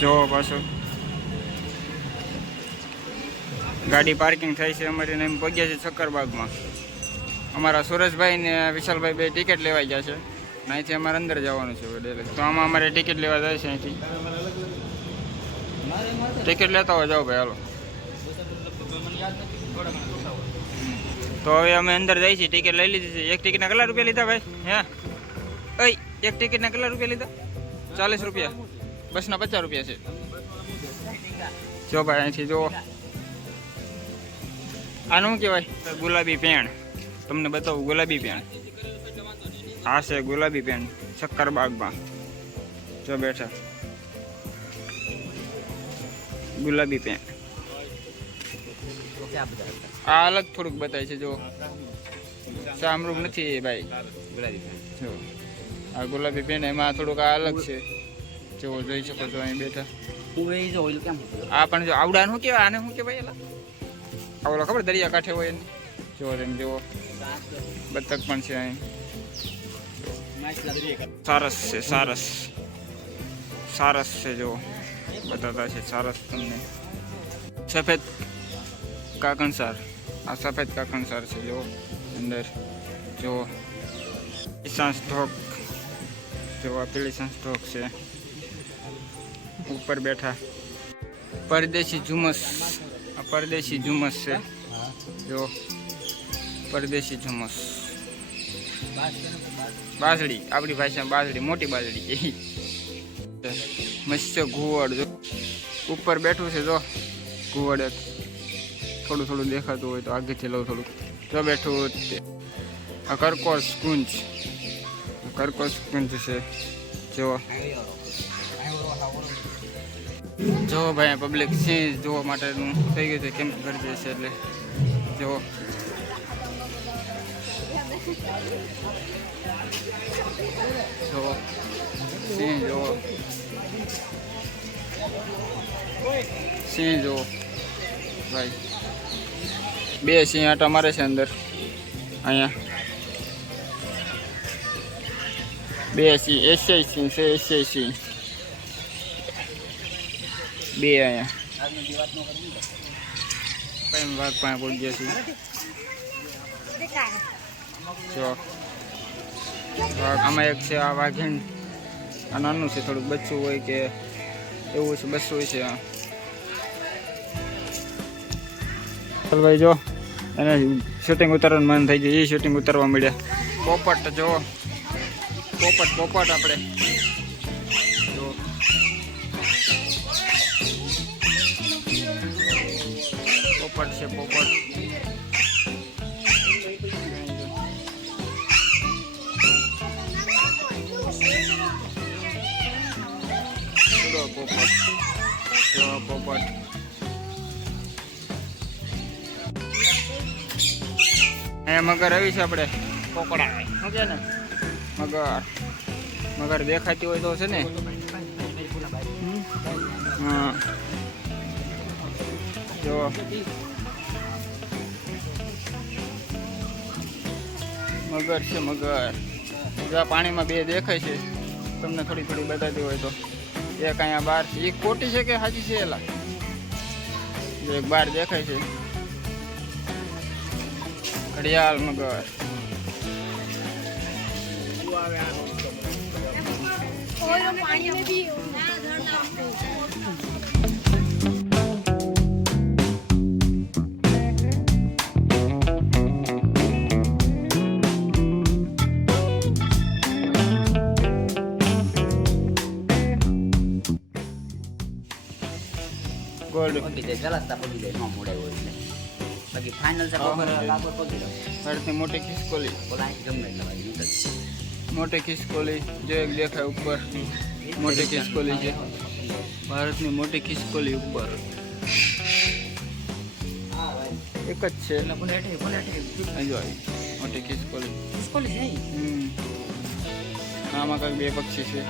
જો પાછું ગાડી પાર્કિંગ થાય છે અમારી ને એમ પગ્યા છે શક્કરબાગમાં. અમારા સુરેશભાઈ ને વિશાલભાઈ બે ટિકિટ લેવા ગયા છે. અહીંથી અમારે અંદર જવાનું છે ડેલી. તો આમાં અમારે ટિકિટ લેવા જાય છે અહીંથી. ટિકિટ લેતા હોય જાઓ ભાઈ હાલો. તો હવે અમે અંદર જઈએ છીએ. ટિકિટ લઈ લીધી છે. એક ટિકિટના કેટલા રૂપિયા લીધા ભાઈ? હે ઓય એક ટિકિટના કેટલા રૂપિયા લીધા? 40 રૂપિયા. બસના 50 રૂપિયા છે. જો ભાઈ અહીંથી જો આનું શું કહેવાય? ગુલાબી પેણ. તમને બતાવું ગુલાબી પેણ. આ છે ગુલાબી પેણ શક્કરબાગમાં. જો બેઠા ગુલાબી પેણ. આ અલગ થોડુંક બતાય છે. જો સામરૂપ નથી ભાઈ. જો આ ગુલાબી પેન એમાં થોડુંક આ અલગ છે. જો જોઈ શકો છો અહીં બેઠા. આ પણ જો આવડાનું શું કહેવાય? આને શું કહેવાય? એલા આવડો ખબર દરિયા કાંઠે હોય એને. જો એમ જુઓ બતક પણ છે અહીં. સારસ છે સારસ. સારસ છે જો બતાતા છે સારસ તમને. સફેદ કાકણસાર. આ સફેદ કાકણસાર છે જો અંદર. જો ઈશાન સ્ટોક. જો આ પેલીસાન સ્ટોક છે. ઉપર બેઠા પરદેશી ઝુમસ. આ પરદેશી ઝુમસ છે જો પરદેશી ઝુમસ. બાજડી આપણી ભાષામાં બાજડી મોટી બાજડી. મત્સ્ય ઘુવડ જો ઉપર બેઠું છે. જો ઘુવડ થોડું થોડું દેખાતું હોય તો આગળથી લઉં થોડુંક. જો બેઠું આ કરકોસ કુંજ. કરકોસ કુંજ છે જો. જો ભાઈ પબ્લિક સિંહ જોવા માટેનું થઈ ગયું છે. કેમ ગરજે છે એટલે જો સિંહ જો સિંહ જો ભાઈ. બે સિંહ આટા મારે છે અંદર. અહીંયા બે સિંહ એશિયાઈ સિંહ છે. એશિયાઈ સિંહ બે અહીંયા વાઘ પાસે પહોંચી ગયા છીએ. જો આમાં એક છે આ વાઘીણ. આ નાનું છે થોડુંક બચ્ચું હોય કે એવું છે. બચ્ચું હોય છે. ભાઈ જો એને શૂટિંગ ઉતારવાનું મન થઈ જાય. એ શૂટિંગ ઉતારવા મળ્યા. પોપટ જો પોપટ પોપટ આપણે જો પોપટ છે. પોપટ પોપટ જો પોપટ. અહીંયા મગર આવી છે આપણે. કોકડા શું કે ને મગર. મગર દેખાતી હોય તો છે ને. હા જો મગર છે મગર. જ્યાં પાણીમાં બે દેખાય છે તમને થોડી થોડી બતાતી હોય તો. એક અહીંયા બહાર છે. એક ખોટી છે કે સાચી છે? એલા એક બહાર દેખાય છે. ઘડિયાળ મગર. ગોલ્ડ બાકી ફાઇનલ છે ભારતની મોટી ખિસકોલી. મોટી ખિસકોલી જો એક દેખાય ઉપર. મોટી ખિસકોલી છે ભારતની. મોટી ખિસકોલી ઉપર એક જ છે. મોટી ખિસકોલી. આમાં કંઈક બે પક્ષી છે.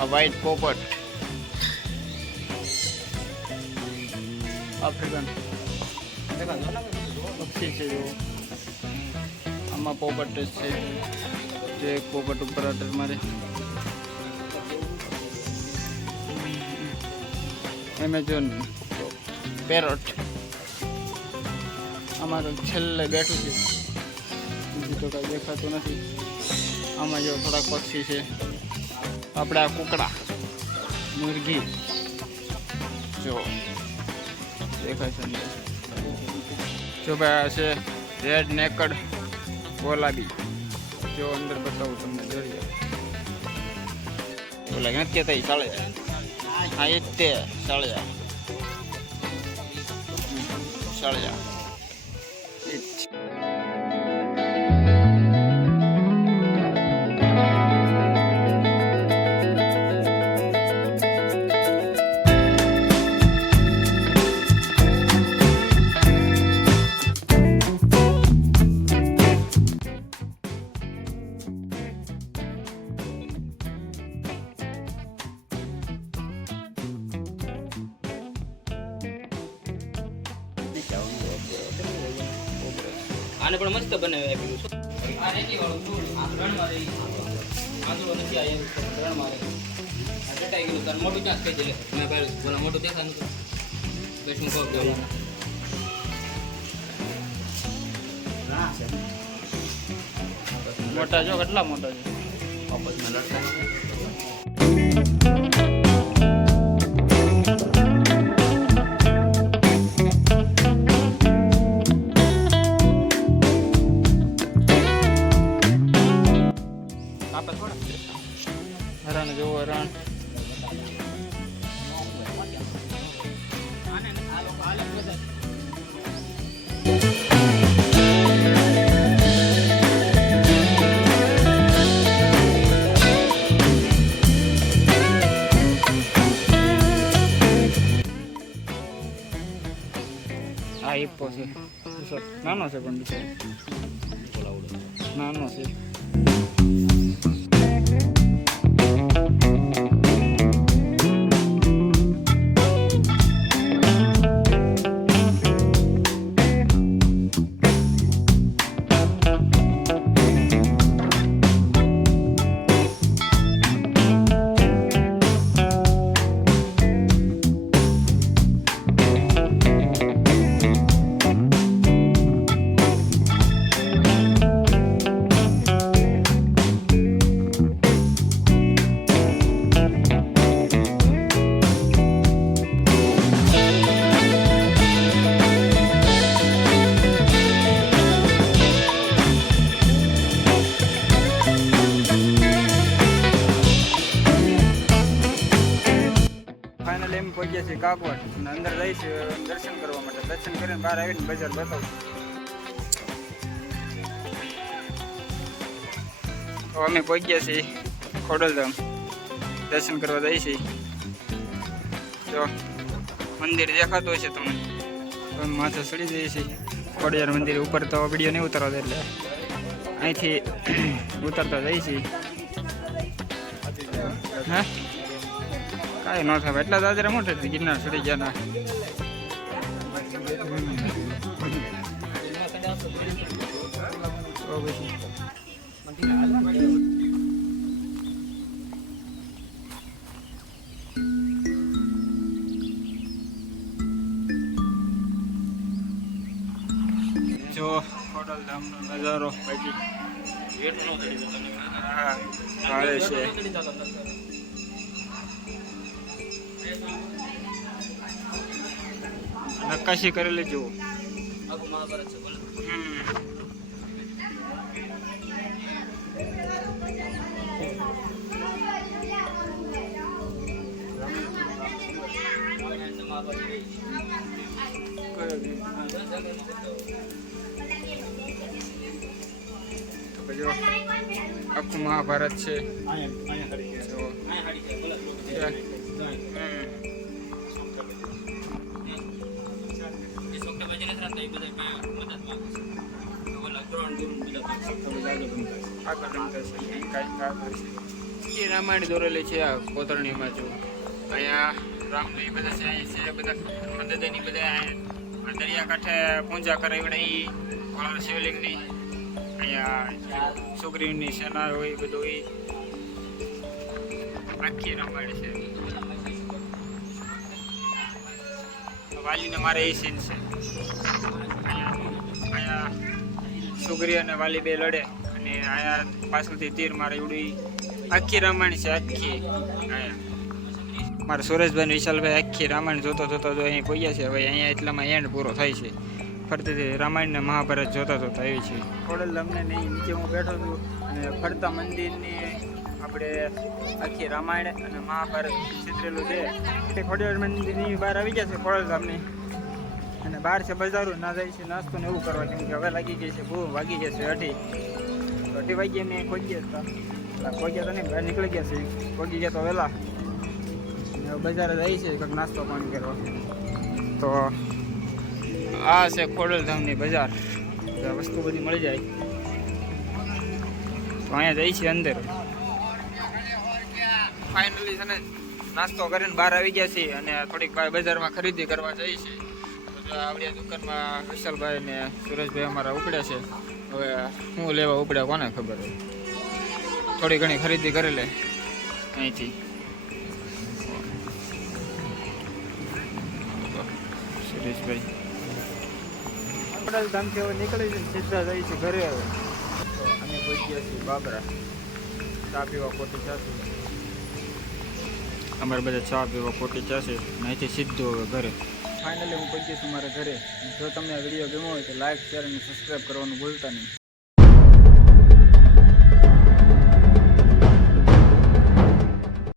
આ વ્હાઈટ પોપટ આફ્રિકન પક્ષી છે. જો આમાં પોપટ છે. જે એક પોપટ ઉપર અટર મારે. એમેઝોન પેરોટ અમારું છેલ્લે બેઠું છે, બીજું તો કાંઈ દેખાતું નથી. આમાં જો થોડાક પક્ષી છે, આપણે આ કુકડા મુરગી જો દેખાય છે અંદર. જો ભાઈ આ છે રેડ નેકડ ગોલાબી, જો અંદર બતાવું તમને જોઈએ. ઓલા નથી કહેતા એ સાળિયા, હા એ જ તે સાળિયા સાળિયા એ જ. આને પણ મસ્ત બનાવી આપેલું છે. આ રેતી વાળું ફૂલ આ રણમાં રહી આંધળો નથી આ રણમાં રહી આ ચટાઈ ગયું તાર મોટું ચાંસ કહી દે મેં ભાઈ બોલા મોટું દેખા નતું બસ હું કહું ગયો મોટા જો કેટલા મોટા છે. ઓપસમાં લડતા હરણ જોવો હરણ. આ હિપ્પો છે, નાનો છે પણ બિચારો નાનો છે. ફાઇનલ એમ પહોંચ્યા છીએ કાગવડ અને અંદર જઈશું દર્શન કરવા માટે. દર્શન કરીને બહાર આવીને બજાર બતાવું. તો અમે પહોંચ્યા છીએ ખોડલધામ, દર્શન કરવા જઈએ છીએ. જો મંદિર દેખાતું હશે તમને, તો માથે ચડી જઈએ છીએ ખોડિયાર મંદિર ઉપર. તો વિડીયો નહીં ઉતારવા દે એટલે અહીંથી ઉતરતા જઈએ છીએ. હા કાંઈ ન થાય એટલા દાદરા મોટે ગિરનાર ચડી ગયા ના. જો ખોડલધામનો નજારો બાકી હા ભારે છે. નક્કાશી કરેલી જુઓ. આખું મહાભારત છે. રામાયણ દોરેલી છે આ કોતરણીમાં. જો અહીંયા રામની બધા છે, અહીંયા છે બધા દાદાની બધા દરિયાકાંઠે પૂજા કરે એવડે એ શિવલિંગની. અહીંયા સુગ્રીવની સેના હોય બધું એ આખી રામાયણ છે. વાલીને મારે એ સીન છે. અહીંયા સુગ્રી અને વાલી બે લડે અને આયા પાછળથી તીર મારે એવડી આખી રામાયણ છે. આખી આયા મારા સુરેશભાઈ ને વિશાલભાઈ આખી રામાયણ જોતો જોતો જો અહીં પહોંચ્યા છે. હવે અહીંયા એટલામાં એન્ડ પૂરો થાય છે. ફરતી રામાયણ ને મહાભારત જોતા જોતા આવી છે. ખોડલ અમને નહીં નીચે હું બેઠો છું અને ફરતા મંદિરની આપણે આખી રામાયણ અને મહાભારત ચિત્રેલું છે. ખોડિયાર મંદિરની બહાર આવી ગયા છે ખોડલ ધામની અને બહાર છે બજારો ના જાય છે નાસ્તો ને એવું કરવા, કેમ કે હવે લાગી ગઈ છે બહુ વાગી ગયા છે 8 વાગ્યે મેં ખોજ્યા હતા તો નહીં બહાર નીકળી ગયા છે. ખોજી ગયા તો વહેલા બજાર જાય છે કંઈક નાસ્તો પાણી કરવા. તો આ છે ખોડલધામની બજાર, વસ્તુ બધી મળી જાય. તો અહીંયા જાય છે અંદર. ફાઇનલી છે ને નાસ્તો કરીને બહાર આવી ગયા છીએ અને થોડીક બજારમાં ખરીદી કરવા જઈએ છીએ. આવડિયા દુકાનમાં વિશાલભાઈ ને સુરેશભાઈ અમારા ઉપડ્યા છે. હવે શું લેવા ઉપડ્યા કોને ખબર હોય. થોડી ઘણી ખરીદી કરી લે અહીંથી. સુરેશભાઈ ખોડલધામથી હવે નીકળી છે સીધા જાય છે ઘરે. હવે તો અમે પહોંચ્યા છીએ બાબરા ચા પીવા કોટી ચા. અમારે બધા ચા પીવા કોટી ચા છે. અહીંથી સીધું હવે ઘરે. ફાઇનલી હું પહોંચી છું મારા ઘરે. જો તમને આ વિડીયો ગમ્યો હોય તો લાઈક શેર અને સબસ્ક્રાઈબ કરવાનું ભૂલતા નહીં.